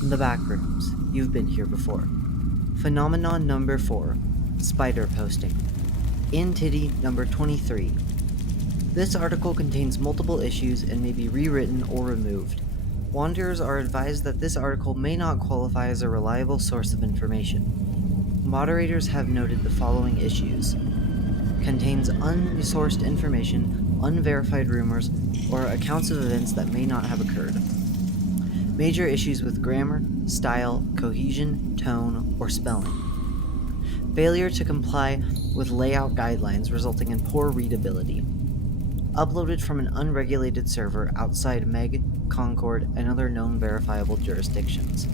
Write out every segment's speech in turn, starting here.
The Backrooms. You've been here before. Phenomenon number 4. Spider posting. In Titty number 23. This article contains multiple issues and may be rewritten or removed. Wanderers are advised that this article may not qualify as a reliable source of information. Moderators have noted the following issues. Contains unsourced information, unverified rumors, or accounts of events that may not have occurred. Major issues with grammar, style, cohesion, tone, or spelling. Failure to comply with layout guidelines resulting in poor readability. Uploaded from an unregulated server outside Meg, Concord, and other known verifiable jurisdictions.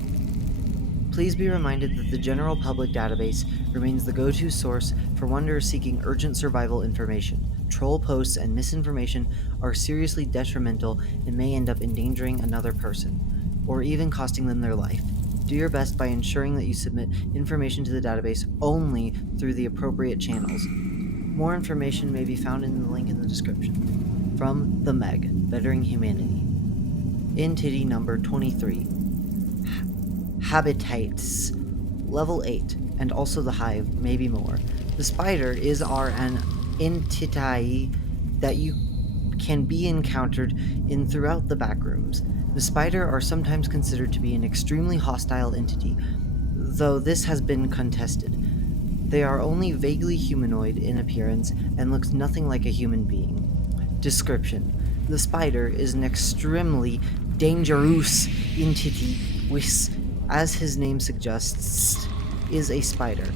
Please be reminded that the general public database remains the go-to source for wanderers seeking urgent survival information. Troll posts and misinformation are seriously detrimental and may end up endangering another person, or even costing them their life. Do your best by ensuring that you submit information to the database only through the appropriate channels. More information may be found in the link in the description. From the Meg, Bettering Humanity. In Titty number 23. Habitats. Level 8, and also the Hive, maybe more. The spider is an entity that you can be encountered in throughout the backrooms. The spider are sometimes considered to be an extremely hostile entity, though this has been contested. They are only vaguely humanoid in appearance and looks nothing like a human being. Description. The spider is an extremely dangerous entity which, as his name suggests, is a spider,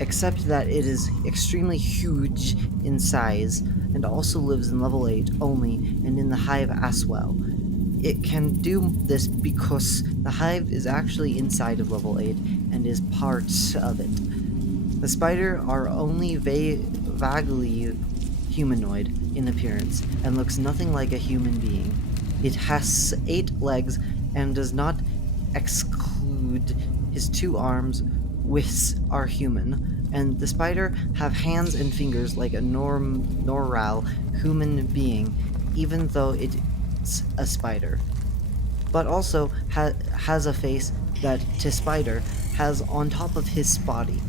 except that it is extremely huge in size and also lives in level 8 only and in the Hive as well. It can do this because the Hive is actually inside of level 8 and is part of it. The spider are only vaguely humanoid in appearance and looks nothing like a human being. It has 8 legs and does not exclude his 2 arms, which are human, and the spider have hands and fingers like a normal human being, even though it's a spider, but also has a face that to spider has on top of his body.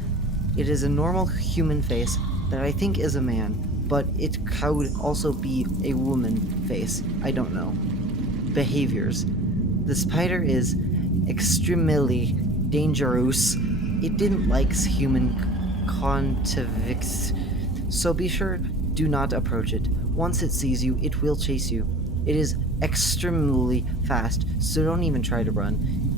It is a normal human face that I think is a man, but it could also be a woman face. I don't know. Behaviors. The spider is extremely dangerous. It didn't like human contact, so be sure do not approach it. Once it sees you, it will chase you. It is extremely fast, so don't even try to run.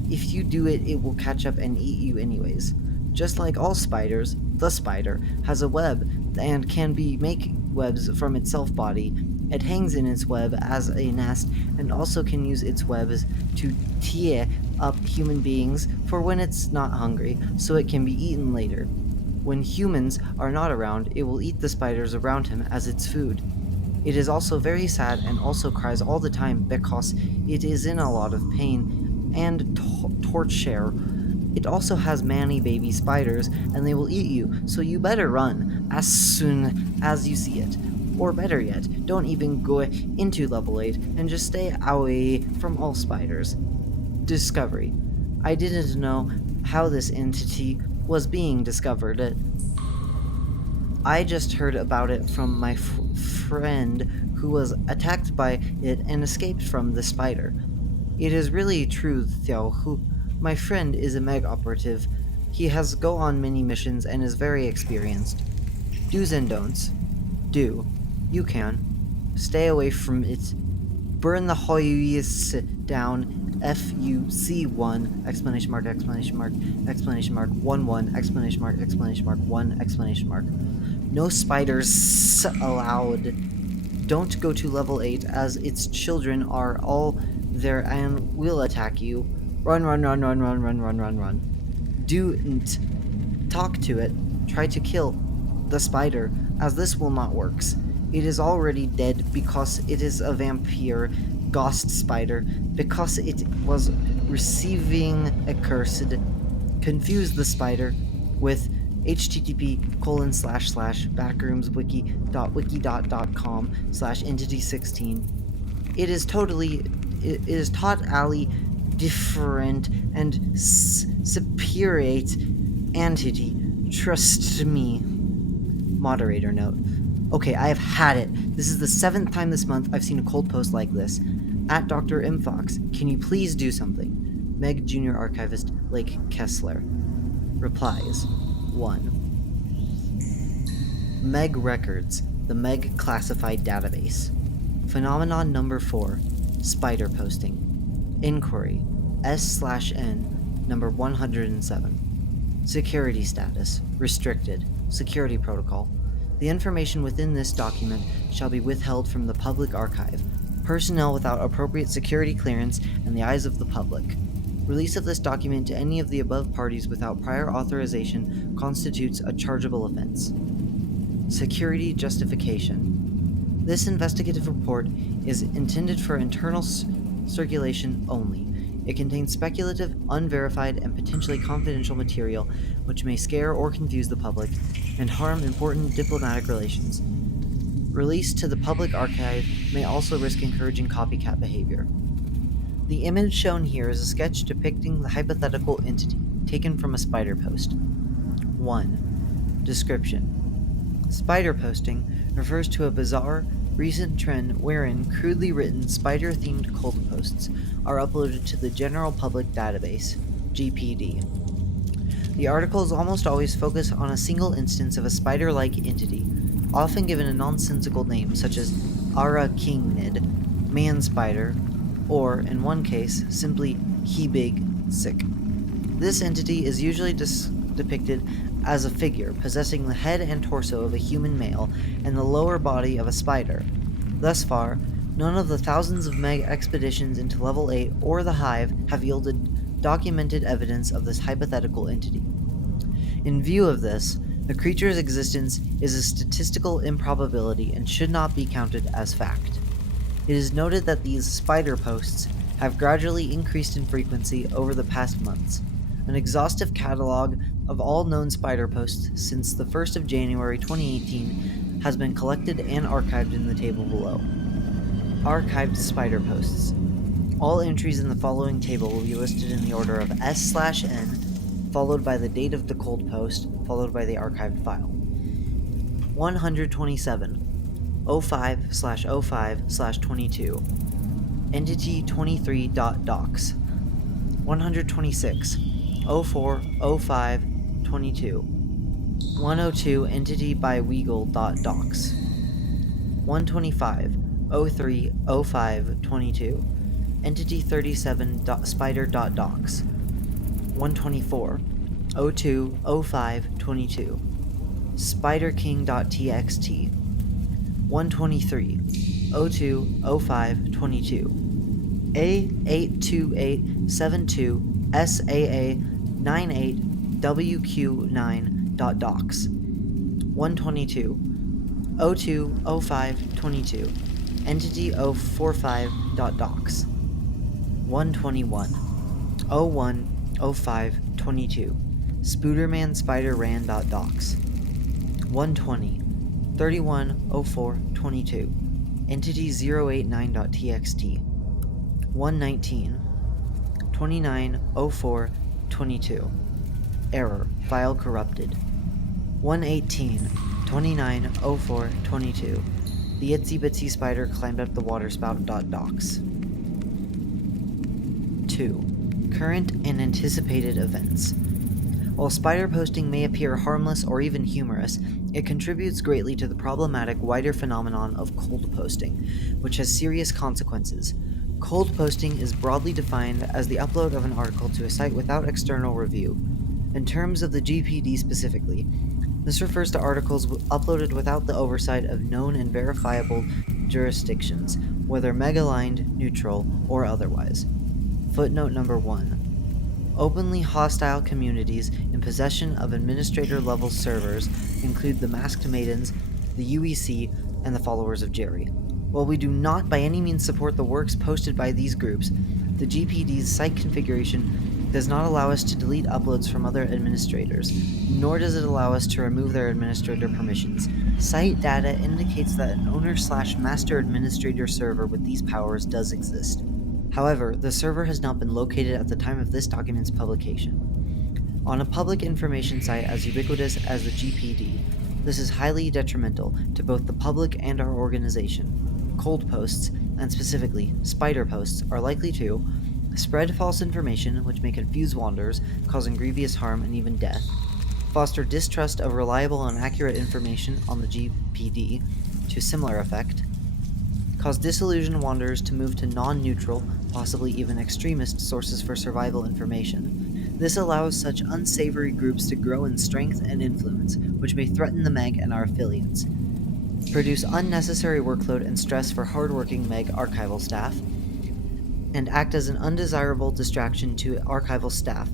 If you do it, it will catch up and eat you anyways. Just like all spiders, the spider has a web and can make webs from its self-body. It hangs in its web as a nest and also can use its webs to tear up human beings for when it's not hungry, so it can be eaten later. When humans are not around, it will eat the spiders around him as its food. It is also very sad and also cries all the time because it is in a lot of pain and torture. It also has many baby spiders and they will eat you, so you better run as soon as you see it. Or better yet, don't even go into level 8 and just stay away from all spiders. Discovery. I didn't know how this entity was being discovered. I just heard about it from my friend who was attacked by it and escaped from the spider. It is really true, Xiao, my friend is a Meg operative. He has go on many missions and is very experienced. Do's and don'ts. Do. You can. Stay away from it. Burn the Hoyus down. FUC1 exclamation mark exclamation mark exclamation mark 11 exclamation mark exclamation mark 1 exclamation mark. No spiders allowed. Don't go to level 8 as its children are all there and will attack you. Run, run, run, run, run, run, run, run, run. Don't talk to it. Try to kill the spider, as this will not work. It is already dead because it is a vampire ghost spider, because it was receiving a cursed. Confuse the spider with http://backroomswiki.wiki.com/entity16. It is taught Ali different and superior entity. Trust me. Moderator note. Okay, I have had it. This is the 7th time this month I've seen a cold post like this. At Dr. M. Fox, can you please do something? Meg Junior Archivist Lake Kessler. Replies. 1. Meg Records, the Meg Classified Database. Phenomenon number 4, spider posting. Inquiry, S/N, number 107. Security status, restricted. Security protocol. The information within this document shall be withheld from the public archive. Personnel without appropriate security clearance and the eyes of the public. Release of this document to any of the above parties without prior authorization constitutes a chargeable offense. Security justification. This investigative report is intended for internal circulation only. It contains speculative, unverified, and potentially confidential material which may scare or confuse the public and harm important diplomatic relations. Release to the public archive may also risk encouraging copycat behavior. The image shown here is a sketch depicting the hypothetical entity taken from a spider post. 1. Description. Spider posting refers to a bizarre, recent trend wherein crudely written spider-themed cold posts are uploaded to the General Public Database, GPD. The articles almost always focus on a single instance of a spider-like entity, often given a nonsensical name such as Arakinid, man spider, or, in one case, simply He-Big Sick. This entity is usually depicted as a figure possessing the head and torso of a human male and the lower body of a spider. Thus far, none of the thousands of Meg expeditions into Level 8 or the Hive have yielded documented evidence of this hypothetical entity. In view of this, the creature's existence is a statistical improbability and should not be counted as fact. It is noted that these spider posts have gradually increased in frequency over the past months. An exhaustive catalog of all known spider posts since the 1st of January 2018 has been collected and archived in the table below. Archived spider posts. All entries in the following table will be listed in the order of S/N, followed by the date of the cold post, followed by the archived file. 127. 05/05/22. Entity 23.docs. 126. 04/05/22. 102 entity by Weagle.docs. 125. 03/05/22. Entity 37.spider.docs. 124. 02/05/22. spiderking.txt. 123. 02/05/22. A82872 SAA 98WQ9.docs. 122. 02/05/22. Entity 045.docs. 121. 01/05/22. Spooderman Spider Ran.docs. 120. 31/04/22. Entity 089.txt. 119. 29/04/22. Error. File corrupted. 118. 29/04/22. The itsy bitsy spider climbed up the waterspout.docs. 2. Current and anticipated events. While spider posting may appear harmless or even humorous, it contributes greatly to the problematic wider phenomenon of cold posting, which has serious consequences. Cold posting is broadly defined as the upload of an article to a site without external review. In terms of the GPD specifically, this refers to articles uploaded without the oversight of known and verifiable jurisdictions, whether meg-aligned, neutral, or otherwise. Footnote number 1. Openly hostile communities in possession of administrator-level servers include the Masked Maidens, the UEC, and the Followers of Jerry. While we do not by any means support the works posted by these groups, the GPD's site configuration does not allow us to delete uploads from other administrators, nor does it allow us to remove their administrator permissions. Site data indicates that an owner/master administrator server with these powers does exist. However, the server has not been located at the time of this document's publication. On a public information site as ubiquitous as the GPD, this is highly detrimental to both the public and our organization. Cold posts, and specifically spider posts, are likely to spread false information which may confuse wanderers, causing grievous harm and even death, foster distrust of reliable and accurate information on the GPD to similar effect, cause disillusioned wanderers to move to non-neutral, possibly even extremist sources for survival information. This allows such unsavory groups to grow in strength and influence, which may threaten the MEG and our affiliates, produce unnecessary workload and stress for hardworking MEG archival staff, and act as an undesirable distraction to archival staff,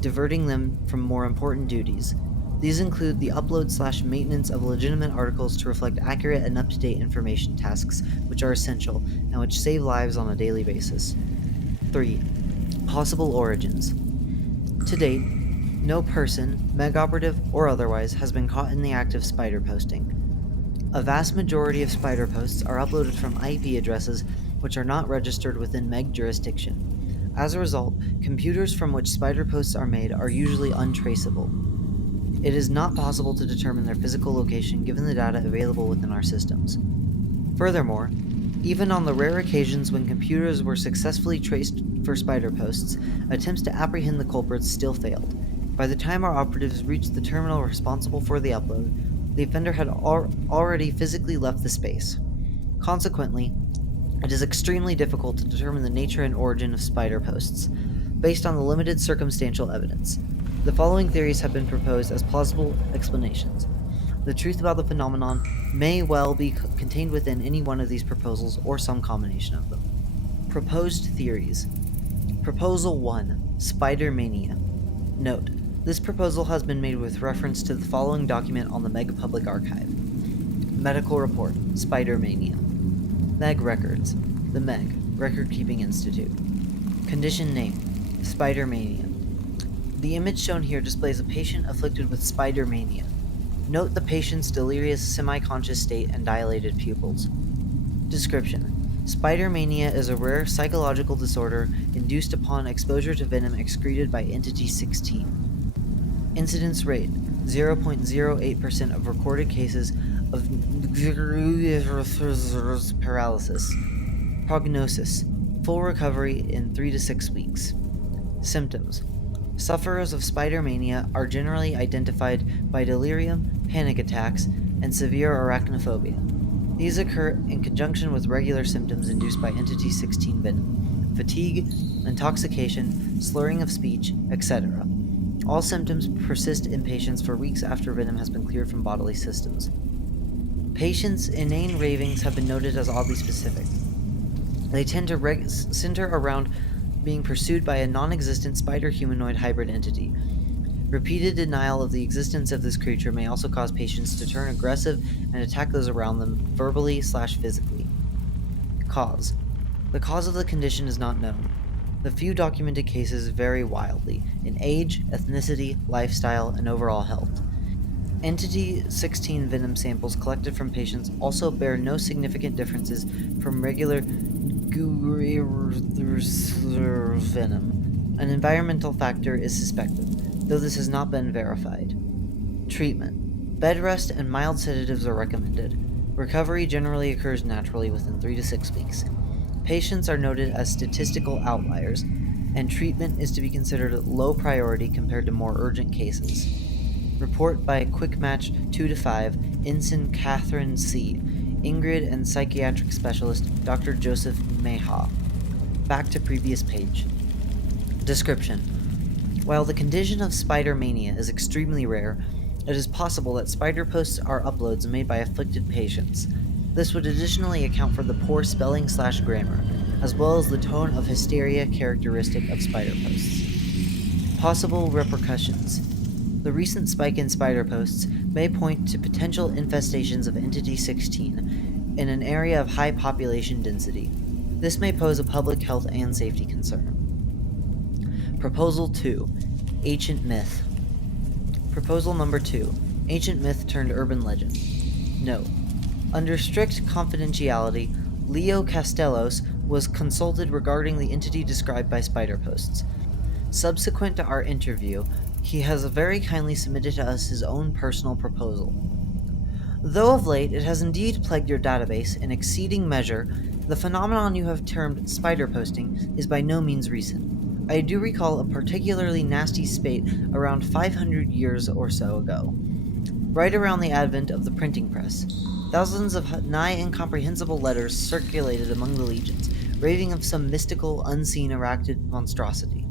diverting them from more important duties. These include the upload/maintenance of legitimate articles to reflect accurate and up-to-date information tasks, which are essential and which save lives on a daily basis. 3. Possible origins. To date, no person, MEG operative or otherwise, has been caught in the act of spider posting. A vast majority of spider posts are uploaded from IP addresses which are not registered within MEG jurisdiction. As a result, computers from which spider posts are made are usually untraceable. It is not possible to determine their physical location given the data available within our systems. Furthermore, even on the rare occasions when computers were successfully traced for spider posts, attempts to apprehend the culprits still failed. By the time our operatives reached the terminal responsible for the upload, the offender had already physically left the space. Consequently, it is extremely difficult to determine the nature and origin of spider posts, based on the limited circumstantial evidence. The following theories have been proposed as plausible explanations. The truth about the phenomenon may well be contained within any one of these proposals or some combination of them. Proposed theories. Proposal 1. Spider Mania. Note: this proposal has been made with reference to the following document on the MEG Public Archive. Medical Report, Spider Mania. MEG Records, the MEG, Record Keeping Institute. Condition name, Spider Mania. The image shown here displays a patient afflicted with spider mania. Note the patient's delirious semi-conscious state and dilated pupils. Description: spider mania is a rare psychological disorder induced upon exposure to venom excreted by Entity 16. Incidence rate: 0.08% of recorded cases of paralysis. Prognosis: full recovery in 3 to 6 weeks. Symptoms: sufferers of spider mania are generally identified by delirium, panic attacks, and severe arachnophobia. These occur in conjunction with regular symptoms induced by Entity 16 venom: fatigue, intoxication, slurring of speech, etc. All symptoms persist in patients for weeks after venom has been cleared from bodily systems. Patients' inane ravings have been noted as oddly specific. They tend to center around being pursued by a non-existent spider-humanoid hybrid entity. Repeated denial of the existence of this creature may also cause patients to turn aggressive and attack those around them verbally/physically. Cause: the cause of the condition is not known. The few documented cases vary wildly in age, ethnicity, lifestyle, and overall health. Entity 16 venom samples collected from patients also bear no significant differences from regular venom. An environmental factor is suspected, though this has not been verified. Treatment: bed rest and mild sedatives are recommended. Recovery generally occurs naturally within 3 to 6 weeks. Patients are noted as statistical outliers, and treatment is to be considered low priority compared to more urgent cases. Report by Quick Match 2 to 5, Ensign Catherine C., Ingrid and psychiatric specialist Dr. Joseph Mayhaw. Back to previous page. Description: while the condition of spider mania is extremely rare, it is possible that spider posts are uploads made by afflicted patients. This would additionally account for the poor spelling/grammar, as well as the tone of hysteria characteristic of spider posts. Possible repercussions: the recent spike in spider posts may point to potential infestations of Entity 16 in an area of high population density. This may pose a public health and safety concern. Proposal 2. Ancient Myth. Proposal number 2. Ancient Myth turned Urban Legend. Note: under strict confidentiality, Leo Castellos was consulted regarding the entity described by Spider Posts. Subsequent to our interview, he has very kindly submitted to us his own personal proposal. Though of late it has indeed plagued your database in exceeding measure, the phenomenon you have termed spider posting is by no means recent. I do recall a particularly nasty spate around 500 years or so ago, right around the advent of the printing press. Thousands of nigh incomprehensible letters circulated among the legions, raving of some mystical, unseen arachnid monstrosity.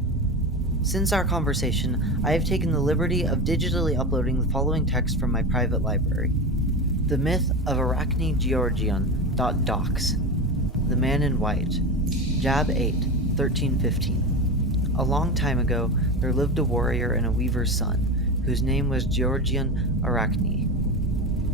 Since our conversation, I have taken the liberty of digitally uploading the following text from my private library. The Myth of Arachne Georgion. Docs. The Man in White. Jab 8, 1315. A long time ago, there lived a warrior and a weaver's son, whose name was Georgion Arachne.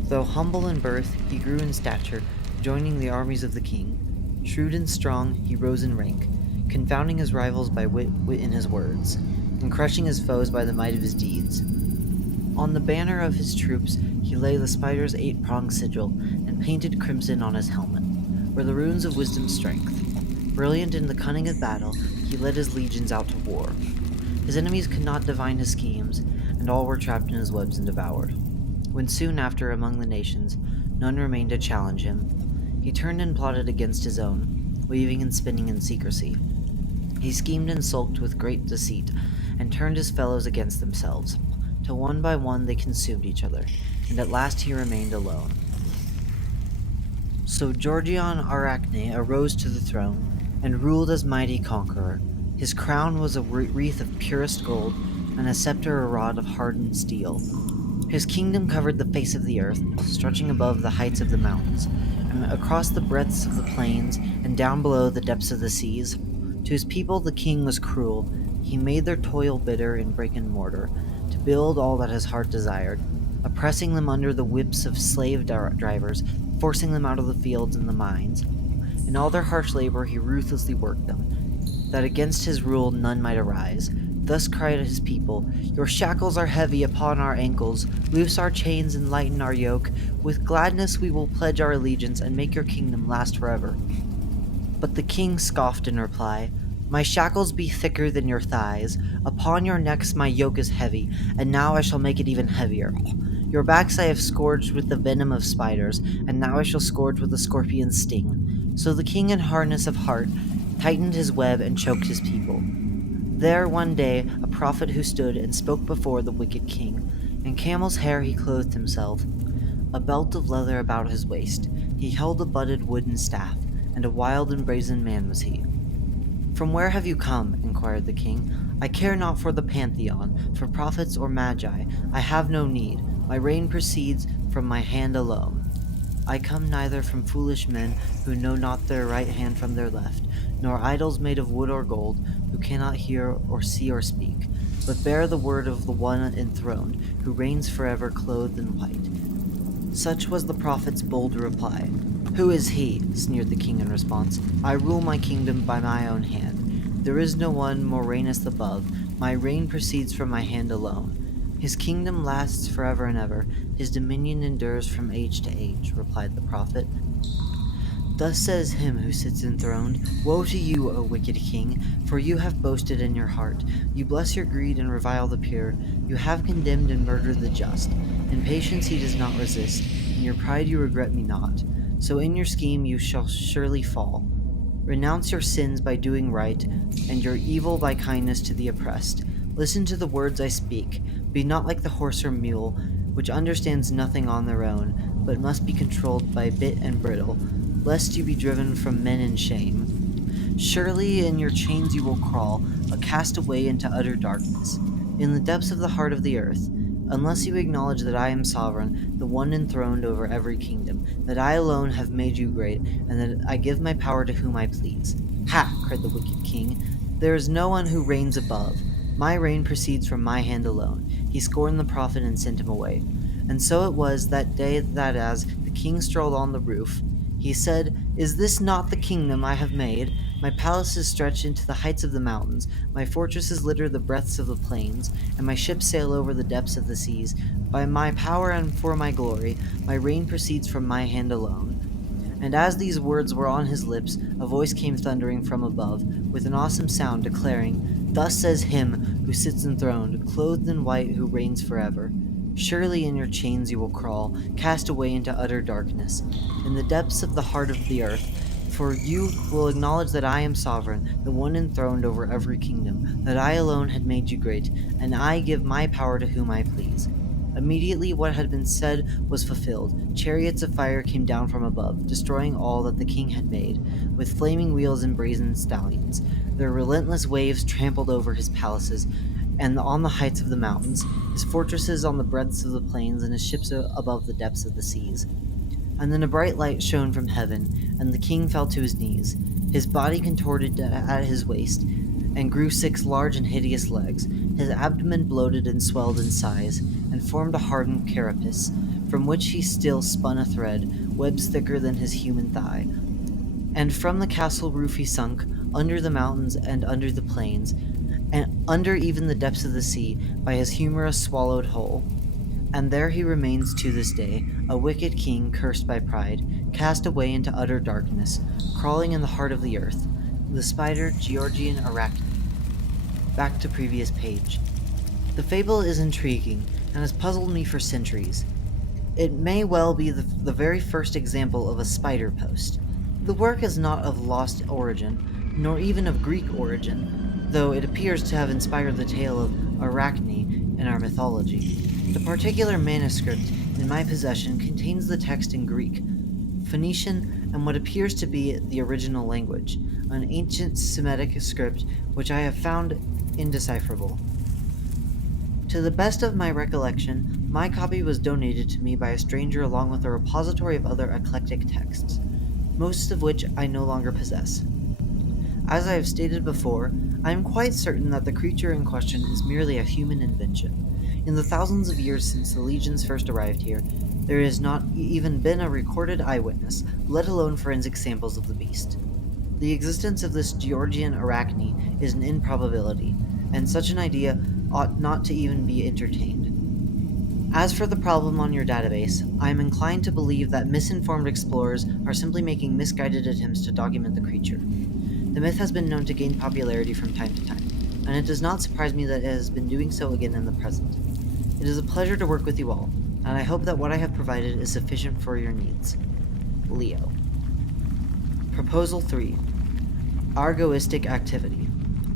Though humble in birth, he grew in stature, joining the armies of the king. Shrewd and strong, he rose in rank, confounding his rivals by wit in his words, and crushing his foes by the might of his deeds. On the banner of his troops he lay the spider's 8-pronged sigil, and painted crimson on his helmet were the runes of wisdom's strength. Brilliant in the cunning of battle, he led his legions out to war. His enemies could not divine his schemes, and all were trapped in his webs and devoured. When soon after among the nations none remained to challenge him, he turned and plotted against his own, weaving and spinning in secrecy. He schemed and sulked with great deceit, and turned his fellows against themselves, till one by one they consumed each other, and at last he remained alone. So Georgion Arachne arose to the throne, and ruled as mighty conqueror. His crown was a wreath of purest gold, and a scepter a rod of hardened steel. His kingdom covered the face of the earth, stretching above the heights of the mountains, and across the breadths of the plains, and down below the depths of the seas. To his people the king was cruel. He made their toil bitter in brick and mortar, to build all that his heart desired, oppressing them under the whips of slave drivers, forcing them out of the fields and the mines. In all their harsh labor he ruthlessly worked them, that against his rule none might arise. Thus cried his people, "Your shackles are heavy upon our ankles. Loose our chains and lighten our yoke. With gladness we will pledge our allegiance and make your kingdom last forever." But the king scoffed in reply, "My shackles be thicker than your thighs. Upon your necks my yoke is heavy, and now I shall make it even heavier. Your backs I have scourged with the venom of spiders, and now I shall scourge with the scorpion's sting." So the king in hardness of heart tightened his web and choked his people. There one day a prophet who stood and spoke before the wicked king. In camel's hair he clothed himself, a belt of leather about his waist. He held a budded wooden staff, and a wild and brazen man was he. "From where have you come?" inquired the king. "I care not for the pantheon, for prophets or magi. I have no need. My reign proceeds from my hand alone. I come neither from foolish men who know not their right hand from their left, nor idols made of wood or gold, who cannot hear or see or speak, but bear the word of the one enthroned, who reigns forever clothed in white." Such was the prophet's bold reply. "Who is he?" sneered the king in response. "I rule my kingdom by my own hand. There is no one more reigneth above. My reign proceeds from my hand alone. His kingdom lasts forever and ever. His dominion endures from age to age," replied the prophet. "Thus says him who sits enthroned, Woe to you, O wicked king, for you have boasted in your heart. You bless your greed and revile the pure. You have condemned and murdered the just. In patience he does not resist. In your pride you regret me not. So in your scheme you shall surely fall. Renounce your sins by doing right, and your evil by kindness to the oppressed. Listen to the words I speak. Be not like the horse or mule, which understands nothing on their own, but must be controlled by bit and bridle, lest you be driven from men in shame. Surely in your chains you will crawl, a castaway into utter darkness, in the depths of the heart of the earth, unless you acknowledge that I am sovereign, the one enthroned over every kingdom, that I alone have made you great, and that I give my power to whom I please." "Ha!" cried the wicked king. "There is no one who reigns above. My reign proceeds from my hand alone." He scorned the prophet and sent him away. And so it was that day that as the king strolled on the roof, he said, "Is this not the kingdom I have made? My palaces stretch into the heights of the mountains, my fortresses litter the breadths of the plains, and my ships sail over the depths of the seas. By my power and for my glory, my reign proceeds from my hand alone. And as these words were on his lips, a voice came thundering from above, with an awesome sound, declaring, "Thus says him who sits enthroned, clothed in white, who reigns forever. Surely in your chains you will crawl, cast away into utter darkness, in the depths of the heart of the earth. For you will acknowledge that I am sovereign, the one enthroned over every kingdom, that I alone had made you great, and I give my power to whom I please." Immediately what had been said was fulfilled. Chariots of fire came down from above, destroying all that the king had made, with flaming wheels and brazen stallions. Their relentless waves trampled over his palaces, and on the heights of the mountains, his fortresses on the breadths of the plains, and his ships above the depths of the seas. And then a bright light shone from heaven, and the king fell to his knees. His body contorted at his waist, and grew 6 large and hideous legs. His abdomen bloated and swelled in size, and formed a hardened carapace, from which he still spun a thread, webs thicker than his human thigh. And from the castle roof he sunk, under the mountains and under the plains, and under even the depths of the sea, by his humorous swallowed hole. And there he remains to this day, a wicked king cursed by pride, cast away into utter darkness, crawling in the heart of the earth. The spider Georgian Arachne. Back to previous page. The fable is intriguing and has puzzled me for centuries. It may well be the very first example of a spider post. The work is not of lost origin, nor even of Greek origin, though it appears to have inspired the tale of Arachne in our mythology. The particular manuscript in my possession contains the text in Greek, Phoenician, and what appears to be the original language, an ancient Semitic script which I have found indecipherable. To the best of my recollection, my copy was donated to me by a stranger along with a repository of other eclectic texts, most of which I no longer possess. As I have stated before, I am quite certain that the creature in question is merely a human invention. In the thousands of years since the legions first arrived here, there has not even been a recorded eyewitness, let alone forensic samples of the beast. The existence of this Georgian Arachne is an improbability, and such an idea ought not to even be entertained. As for the problem on your database, I am inclined to believe that misinformed explorers are simply making misguided attempts to document the creature. The myth has been known to gain popularity from time to time, and it does not surprise me that it has been doing so again in the present. It is a pleasure to work with you all, and I hope that what I have provided is sufficient for your needs. Leo. Proposal 3. Argoistic activity.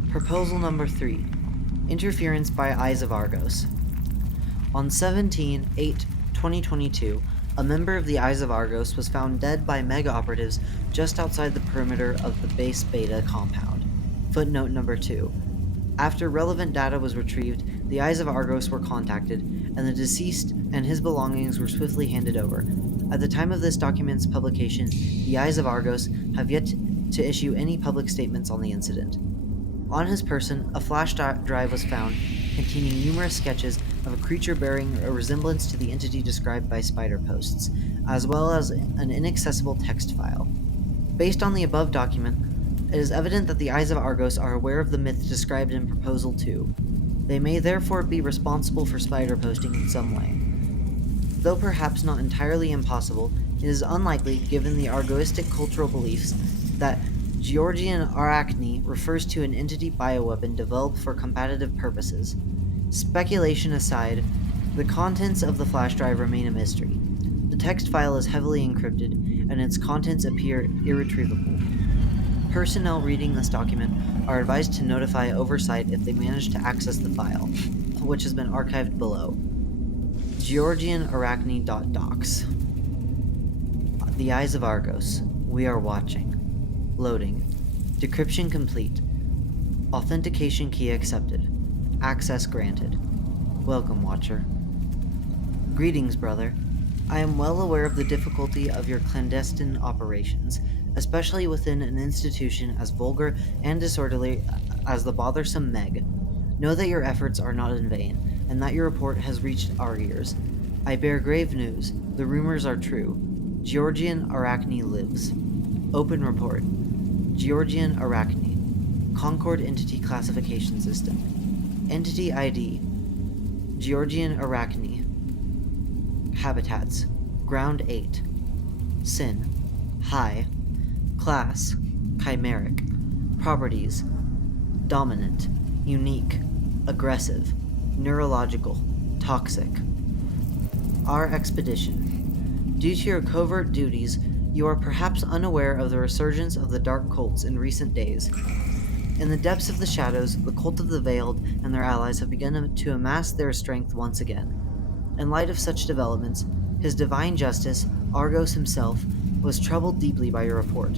Proposal number 3. Interference by Eyes of Argos. On 17/8/2022, a member of the Eyes of Argos was found dead by Mega operatives just outside the perimeter of the base Beta compound. Footnote number 2. After relevant data was retrieved, the Eyes of Argos were contacted, and the deceased and his belongings were swiftly handed over. At the time of this document's publication, the Eyes of Argos have yet to issue any public statements on the incident. On his person, a flash drive was found containing numerous sketches of a creature bearing a resemblance to the entity described by spider posts, as well as an inaccessible text file. Based on the above document, it is evident that the Eyes of Argos are aware of the myth described in Proposal 2. They may therefore be responsible for spider posting in some way. Though perhaps not entirely impossible, it is unlikely, given the Argoistic cultural beliefs, that Georgian Arachne refers to an entity bioweapon developed for combative purposes. Speculation aside, the contents of the flash drive remain a mystery. The text file is heavily encrypted, and its contents appear irretrievable. Personnel reading this document are advised to notify Oversight if they manage to access the file, which has been archived below. GeorgianArachne.docs. The Eyes of Argos. We are watching. Loading. Decryption complete. Authentication key accepted. Access granted. Welcome, Watcher. Greetings, brother. I am well aware of the difficulty of your clandestine operations, especially within an institution as vulgar and disorderly as the bothersome Meg. Know that your efforts are not in vain, and that your report has reached our ears. I bear grave news. The rumors are true. Georgian Arachne lives. Open report. Georgian Arachne. Concord Entity Classification System. Entity ID. Georgian Arachne. Habitats. Ground 8. Sin. High. Class. Chimeric. Properties. Dominant. Unique. Aggressive. Neurological. Toxic. Our expedition. Due to your covert duties, you are perhaps unaware of the resurgence of the dark cults in recent days. In the depths of the shadows, the cult of the Veiled and their allies have begun to amass their strength once again. In light of such developments, His Divine Justice, Argos himself, was troubled deeply by your report.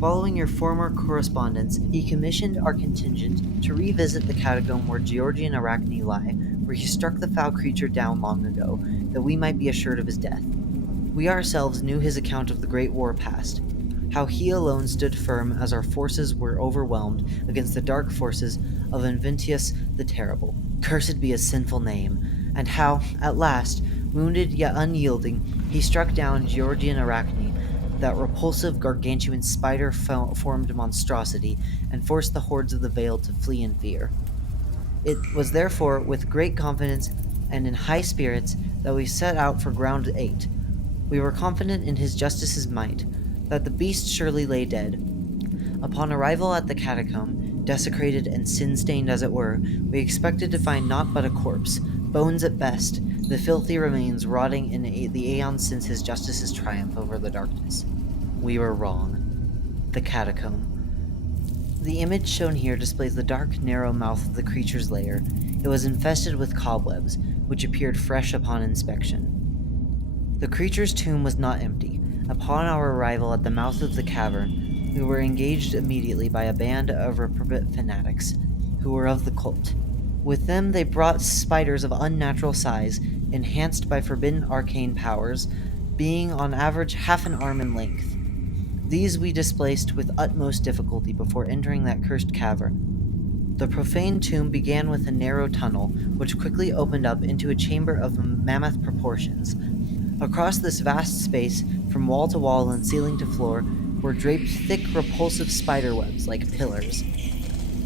Following your former correspondence, he commissioned our contingent to revisit the catacomb where Georgian Arachne lie, where he struck the foul creature down long ago, that we might be assured of his death. We ourselves knew his account of the Great War past, how he alone stood firm as our forces were overwhelmed against the dark forces of Inventius the Terrible. Cursed be his sinful name, and how, at last, wounded yet unyielding, he struck down Georgian Arachne, that repulsive gargantuan spider-formed monstrosity, and forced the hordes of the Veiled to flee in fear. It was therefore with great confidence and in high spirits that we set out for Ground 8. We were confident in his justice's might, that the beast surely lay dead. Upon arrival at the catacomb, desecrated and sin-stained as it were, we expected to find naught but a corpse, bones at best, the filthy remains rotting in the aeons since his justice's triumph over the darkness. We were wrong. The catacomb. The image shown here displays the dark, narrow mouth of the creature's lair. It was infested with cobwebs, which appeared fresh upon inspection. The creature's tomb was not empty. Upon our arrival at the mouth of the cavern, we were engaged immediately by a band of reprobate fanatics, who were of the cult. With them they brought spiders of unnatural size, enhanced by forbidden arcane powers, being on average half an arm in length. These we displaced with utmost difficulty before entering that cursed cavern. The profane tomb began with a narrow tunnel, which quickly opened up into a chamber of mammoth proportions. Across this vast space, from wall to wall and ceiling to floor, were draped thick, repulsive spider webs like pillars.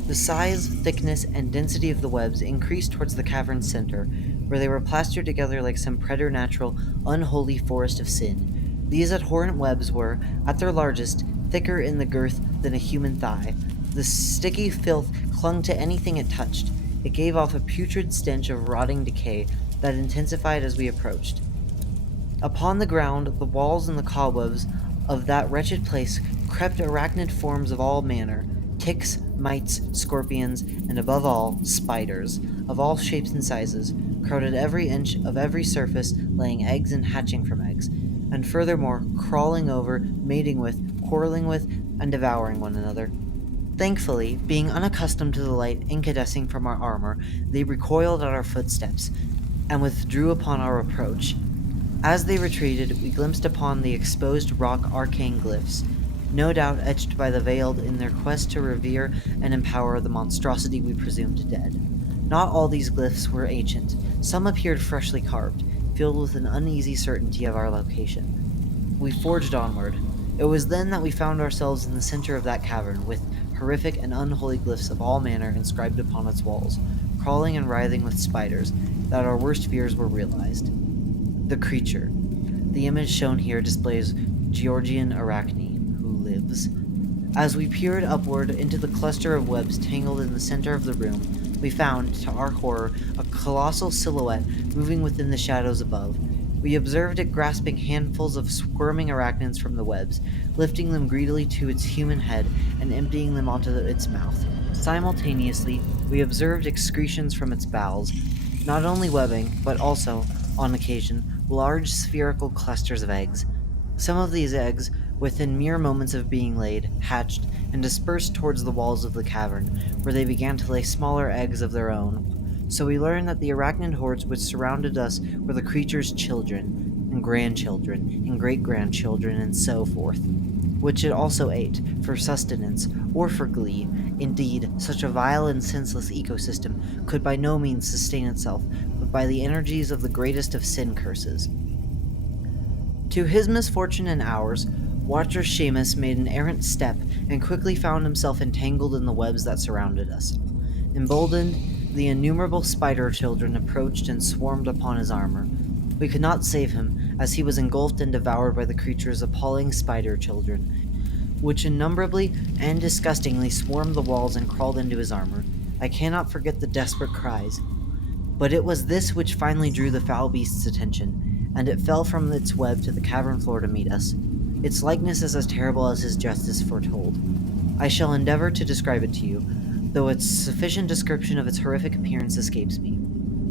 The size, thickness, and density of the webs increased towards the cavern's center, where they were plastered together like some preternatural, unholy forest of sin. These abhorrent webs were, at their largest, thicker in the girth than a human thigh. The sticky filth clung to anything it touched. It gave off a putrid stench of rotting decay that intensified as we approached. Upon the ground, the walls and the cobwebs of that wretched place crept arachnid forms of all manner, ticks, mites, scorpions, and above all, spiders, of all shapes and sizes, crowded every inch of every surface, laying eggs and hatching from eggs, and furthermore, crawling over, mating with, quarreling with, and devouring one another. Thankfully, being unaccustomed to the light incandescing from our armor, they recoiled at our footsteps, and withdrew upon our approach. As they retreated, we glimpsed upon the exposed rock arcane glyphs, no doubt etched by the Veiled in their quest to revere and empower the monstrosity we presumed dead. Not all these glyphs were ancient. Some appeared freshly carved, filled with an uneasy certainty of our location. We forged onward. It was then that we found ourselves in the center of that cavern, with horrific and unholy glyphs of all manner inscribed upon its walls, crawling and writhing with spiders, that our worst fears were realized. The creature. The image shown here displays Georgian Arachne, who lives. As we peered upward into the cluster of webs tangled in the center of the room, we found, to our horror, a colossal silhouette moving within the shadows above. We observed it grasping handfuls of squirming arachnids from the webs, lifting them greedily to its human head and emptying them onto its mouth. Simultaneously, we observed excretions from its bowels, not only webbing, but also, on occasion, large spherical clusters of eggs. Some of these eggs, within mere moments of being laid, hatched, and dispersed towards the walls of the cavern, where they began to lay smaller eggs of their own. So we learned that the arachnid hordes which surrounded us were the creature's children, and grandchildren, and great-grandchildren, and so forth, which it also ate, for sustenance, or for glee. Indeed, such a vile and senseless ecosystem could by no means sustain itself, but by the energies of the greatest of sin curses. To his misfortune and ours, Watcher Seamus made an errant step and quickly found himself entangled in the webs that surrounded us. Emboldened, the innumerable spider children approached and swarmed upon his armor. We could not save him, as he was engulfed and devoured by the creature's appalling spider children, which innumerably and disgustingly swarmed the walls and crawled into his armor. I cannot forget the desperate cries. But it was this which finally drew the foul beast's attention, and it fell from its web to the cavern floor to meet us. Its likeness is as terrible as his justice foretold. I shall endeavor to describe it to you, though its sufficient description of its horrific appearance escapes me.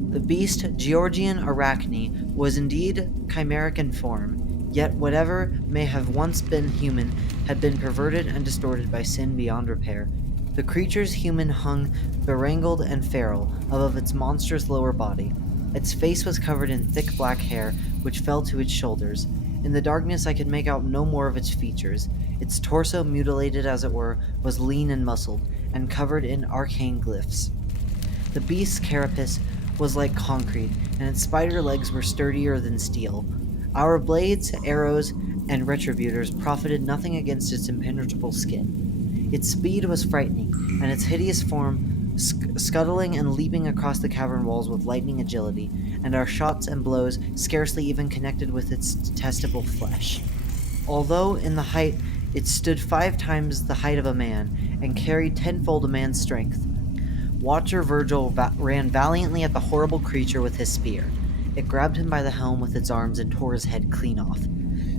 The beast, Georgian Arachne, was indeed chimeric in form, yet whatever may have once been human had been perverted and distorted by sin beyond repair. The creature's human hung berangled and feral above its monstrous lower body. Its face was covered in thick black hair, which fell to its shoulders. In the darkness I could make out no more of its features. Its torso, mutilated as it were, was lean and muscled, and covered in arcane glyphs. The beast's carapace was like concrete, and its spider legs were sturdier than steel. Our blades, arrows, and retributors profited nothing against its impenetrable skin. Its speed was frightening, and its hideous form scuttling and leaping across the cavern walls with lightning agility, and our shots and blows scarcely even connected with its detestable flesh. Although in the height it stood 5 times the height of a man, and carried tenfold a man's strength, Watcher Virgil ran valiantly at the horrible creature with his spear. It grabbed him by the helm with its arms and tore his head clean off.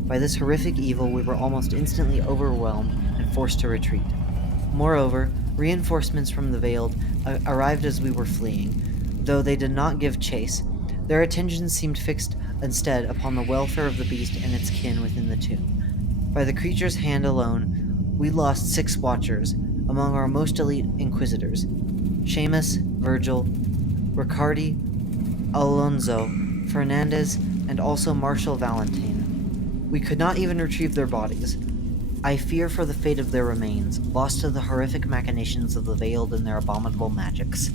By this horrific evil we were almost instantly overwhelmed and forced to retreat. Moreover, reinforcements from the Veiled arrived as we were fleeing. Though they did not give chase, their attention seemed fixed instead upon the welfare of the beast and its kin within the tomb. By the creature's hand alone, we lost 6 watchers, among our most elite inquisitors: Seamus, Virgil, Riccardi, Alonso, Fernandez, and also Marshal Valentine. We could not even retrieve their bodies. I fear for the fate of their remains, lost to the horrific machinations of the Veiled and their abominable magics.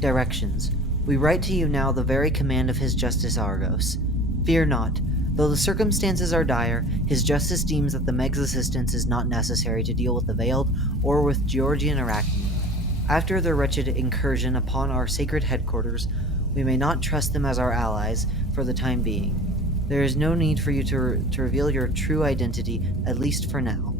Directions. We write to you now the very command of His Justice Argos. Fear not. Though the circumstances are dire, His Justice deems that the Meg's assistance is not necessary to deal with the Veiled or with Georgian Arachne. After their wretched incursion upon our sacred headquarters, we may not trust them as our allies for the time being. There is no need for you to reveal your true identity, at least for now.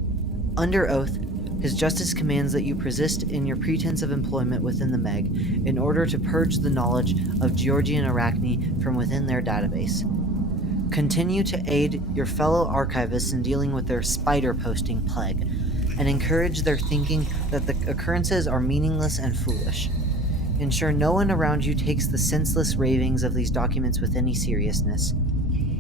Under oath, His Justice commands that you persist in your pretense of employment within the Meg in order to purge the knowledge of Georgian Arachne from within their database. Continue to aid your fellow archivists in dealing with their spider-posting plague, and encourage their thinking that the occurrences are meaningless and foolish. Ensure no one around you takes the senseless ravings of these documents with any seriousness.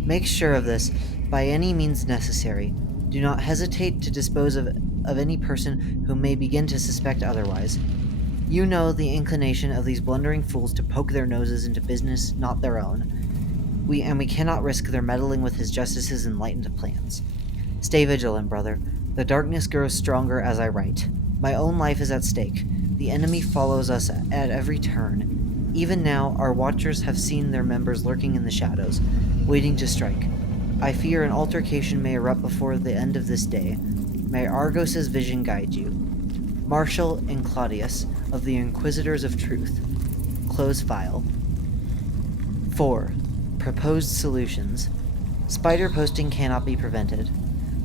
Make sure of this by any means necessary. Do not hesitate to dispose of any person who may begin to suspect otherwise. You know the inclination of these blundering fools to poke their noses into business not their own. We cannot risk their meddling with His Justice's enlightened plans. Stay vigilant, brother. The darkness grows stronger as I write. My own life is at stake. The enemy follows us at every turn. Even now, our watchers have seen their members lurking in the shadows, waiting to strike. I fear an altercation may erupt before the end of this day. May Argos's vision guide you. Marshal and Claudius, of the Inquisitors of Truth. Close file. 4. Proposed solutions. Spider posting cannot be prevented.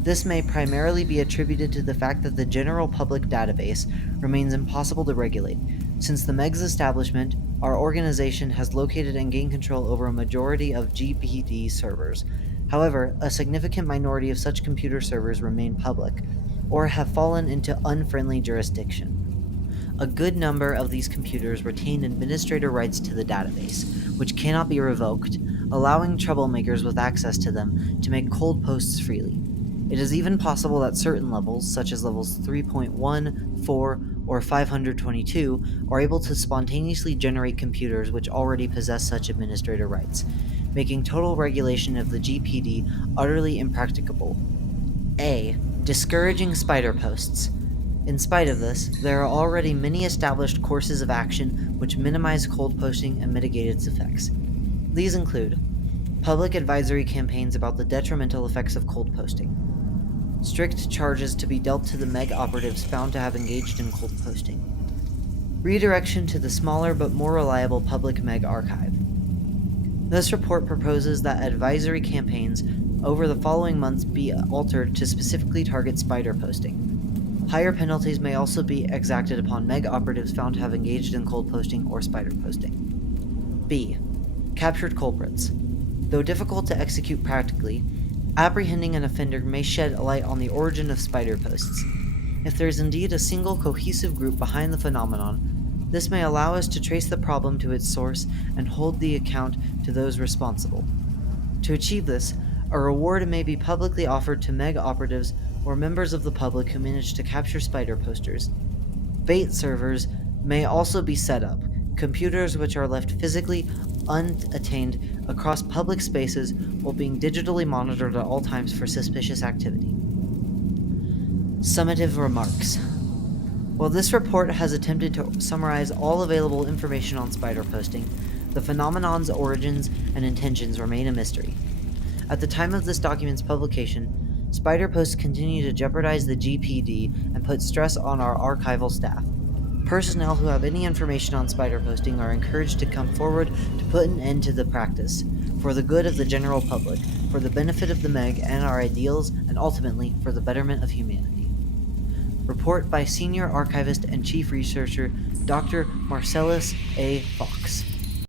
This may primarily be attributed to the fact that the general public database remains impossible to regulate. Since the Meg's establishment, our organization has located and gained control over a majority of GPD servers. However, a significant minority of such computer servers remain public, or have fallen into unfriendly jurisdiction. A good number of these computers retain administrator rights to the database, which cannot be revoked, allowing troublemakers with access to them to make cold posts freely. It is even possible that certain levels, such as levels 3.1, 4, or 522, are able to spontaneously generate computers which already possess such administrator rights, making total regulation of the GPD utterly impracticable. A. Discouraging spider posts. In spite of this, there are already many established courses of action which minimize cold posting and mitigate its effects. These include public advisory campaigns about the detrimental effects of cold posting, strict charges to be dealt to the Meg operatives found to have engaged in cold posting, redirection to the smaller but more reliable public Meg archive, This report proposes that advisory campaigns over the following months be altered to specifically target spider posting. Higher penalties may also be exacted upon Meg operatives found to have engaged in cold posting or spider posting. B. Captured culprits. Though difficult to execute practically, apprehending an offender may shed a light on the origin of spider posts. If there is indeed a single cohesive group behind the phenomenon, this may allow us to trace the problem to its source and hold the account to those responsible. To achieve this, a reward may be publicly offered to Meg operatives or members of the public who manage to capture spider posters. Bait servers may also be set up, computers which are left physically unattained across public spaces while being digitally monitored at all times for suspicious activity. Summative remarks. While this report has attempted to summarize all available information on spider posting, the phenomenon's origins and intentions remain a mystery. At the time of this document's publication, spider posts continue to jeopardize the GPD and put stress on our archival staff. Personnel who have any information on spider posting are encouraged to come forward to put an end to the practice, for the good of the general public, for the benefit of the Meg and our ideals, and ultimately for the betterment of humanity. Report by Senior Archivist and Chief Researcher Dr. Marcellus A. Fox.